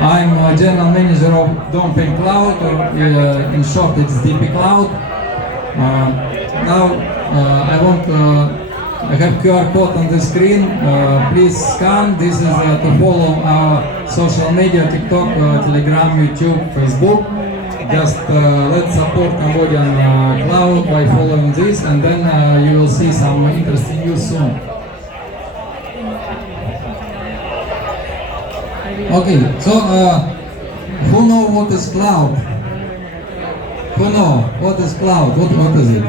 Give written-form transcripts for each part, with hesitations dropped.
I'm general manager of Phnom Penh Cloud, or in short it's DP Cloud. Now I have QR code on the screen. Please scan. This is to follow our social media: TikTok, Telegram, YouTube, Facebook. Just let's support Cambodian cloud by following this, and then you will see some interesting news soon. Okay, so who know what is cloud? Who know what is cloud? What is it?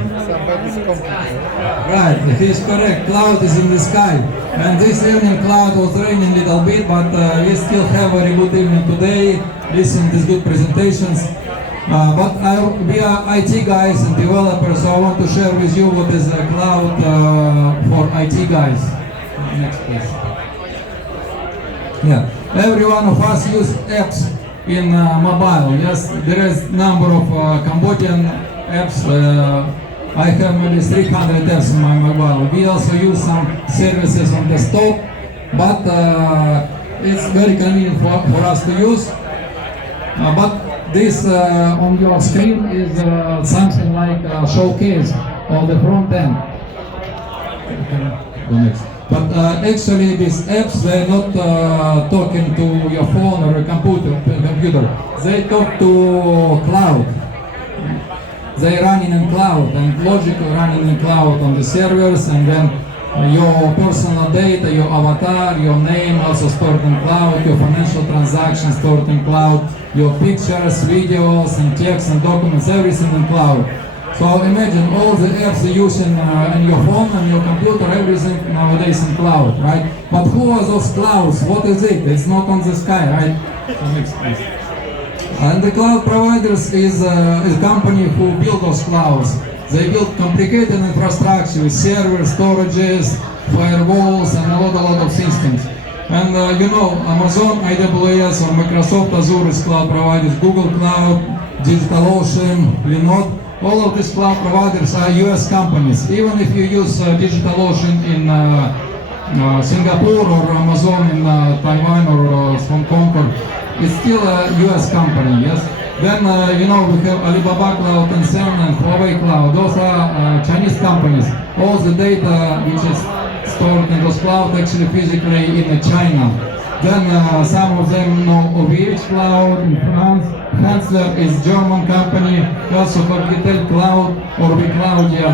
Right, he is correct. Cloud is in the sky. And this evening cloud was raining a little bit, but we still have a very good evening today. Listen to these good presentations. But we are IT guys and developers, so I want to share with you what is a cloud for IT guys. Next, please. Yeah, every one of us use apps in mobile. Yes, there is number of Cambodian apps. I have maybe 300 apps in my mobile. We also use some services on desktop, but it's very convenient for us to use. But this on your screen is something like a showcase of the front end. But actually these apps, they're not talking to your phone or a computer. They talk to cloud. They're running in cloud, and logic running in cloud on the servers, and then your personal data, your avatar, your name also stored in cloud, your financial transactions stored in cloud, your pictures, videos, and text and documents, everything in cloud. So imagine all the apps you're using in your phone and your computer, everything nowadays in cloud, right? But who are those clouds? What is it? It's not on the sky, right? So next, please. And the cloud providers is a company who build those clouds. They build complicated infrastructure with servers, storages, firewalls, and a lot of systems. And you know, Amazon, AWS, or Microsoft Azure is cloud providers, Google Cloud, DigitalOcean, Linode. All of these cloud providers are US companies. Even if you use DigitalOcean in Singapore or Amazon in Taiwan or Hong Kong, it's still a US company, yes? Then, you know, we have Alibaba Cloud, Tencent, and Huawei Cloud. Those are Chinese companies. All the data which is stored in those clouds actually physically in China. Then some of them know OVH Cloud in France. Hansler is German company. We also have Vitel Cloud or Vcloudia.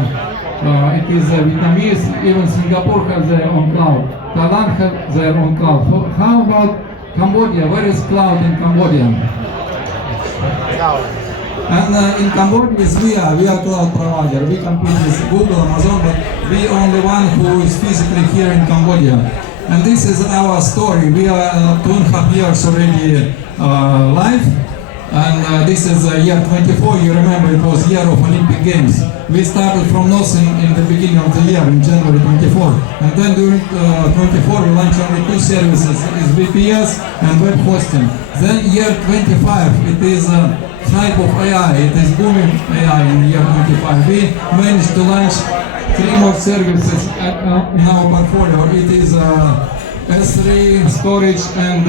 It is Vietnamese. Even Singapore has their own cloud. Thailand has their own cloud. So how about Cambodia? Where is cloud in Cambodia? And in Cambodia is we are cloud provider. We compete with Google, Amazon, but we only one who is physically here in Cambodia. And this is our story. We are 2.5 years already live. And this is year 24. You remember it was year of Olympic Games. We started from nothing in the beginning of the year, in January 24. And then during 24 we launched only two services, is VPS and web hosting. Then year 25, it is a type of AI, it is booming AI in year 25. We managed to launch 3 more services in our portfolio. It is S3 storage and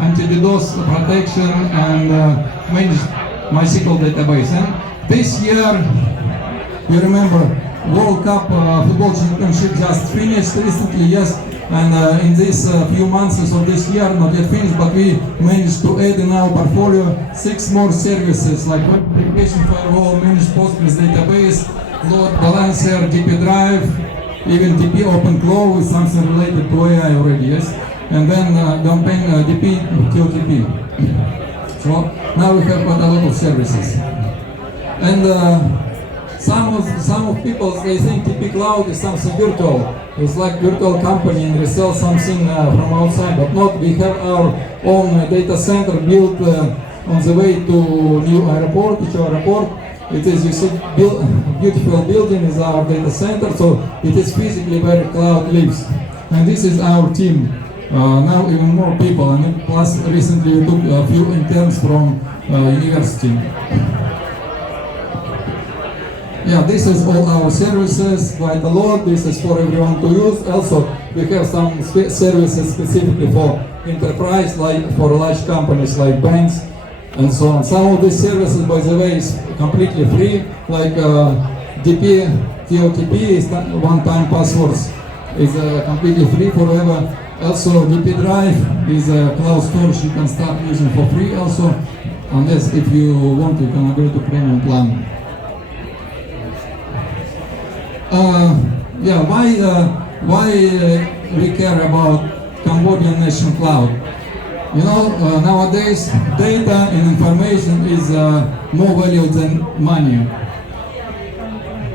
anti-DDoS protection and managed MySQL database. And this year, you remember, World Cup football championship just finished recently, yes. And in these few months of this year, not yet finished, but we managed to add in our portfolio 6 more services like web application firewall, managed Postgres database, load balancer, DP drive, even DP OpenClaw with something related to AI already, yes. And then Phnom Penh DP TOTP. So now we have got a lot of services. And some of people, they think TP Cloud is something virtual. It's like virtual company and we sell something from outside, but not. We have our own data center built on the way to new airport, Icho airport. It is, you see, beautiful building is our data center, so it is physically where cloud lives. And this is our team. Now even more people, and plus recently we took a few interns from university. Yeah, this is all our services, quite a lot. This is for everyone to use. Also, we have some services specifically for enterprise, like for large companies like banks and so on. Some of these services, by the way, is completely free, like DP, TOTP is one-time passwords is completely free forever. Also, DP Drive is a cloud storage you can start using for free also, unless if you want, you can upgrade to premium plan. Yeah, why we care about Cambodian national cloud? You know, nowadays data and information is more valuable than money.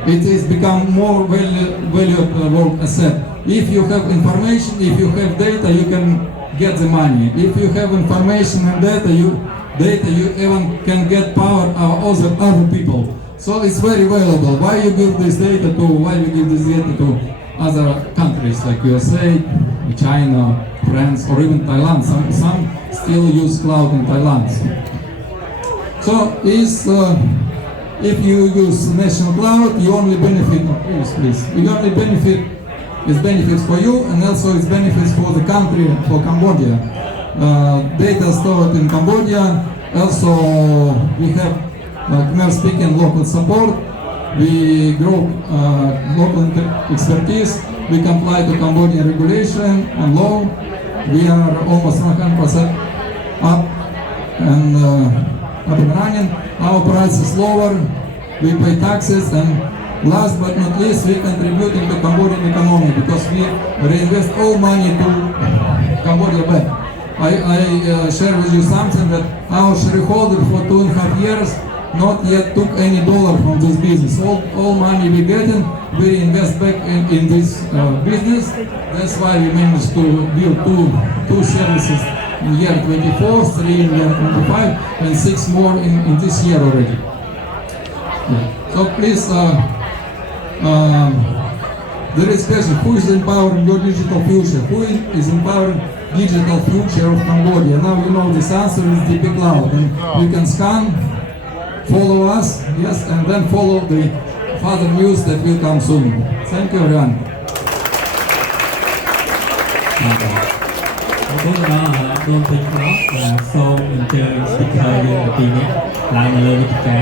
It is become more valuable world asset. If you have information, if you have data, you can get the money. If you have information and data, you even can get power of other people. So it's very valuable. Why you give this data to other countries like USA, China, France, or even Thailand? Some still use cloud in Thailand. So if you use national cloud, you only benefit. You only benefit. It's benefits for you, and also it's benefits for the country, for Cambodia. Data stored in Cambodia. Also, we have Khmer speaking local support. We grow local expertise. We comply to Cambodian regulation and law. We are almost 100% up and running. Our price is lower. We pay taxes, and last but not least, we contribute into Cambodian economy because we reinvest all money to Cambodia back. I share with you something that our shareholder for 2.5 years not yet took any dollar from this business. All money we getting, we reinvest back in this business. That's why we managed to build two services in year 24, 3 in year 25, and 6 more in this year already. Yeah. So please, there is question, who is empowering your digital future? Who is empowering digital future of Cambodia? Now you know this answer is DP Cloud, and you can scan, follow us, yes, and then follow the further news that will come soon. Thank you, everyone. បងប្អូនដល់រួមពេញផ្នែកសូមអញ្ជើញ speaker យើងពីរនាក់ឡើងមកលើវេទិកា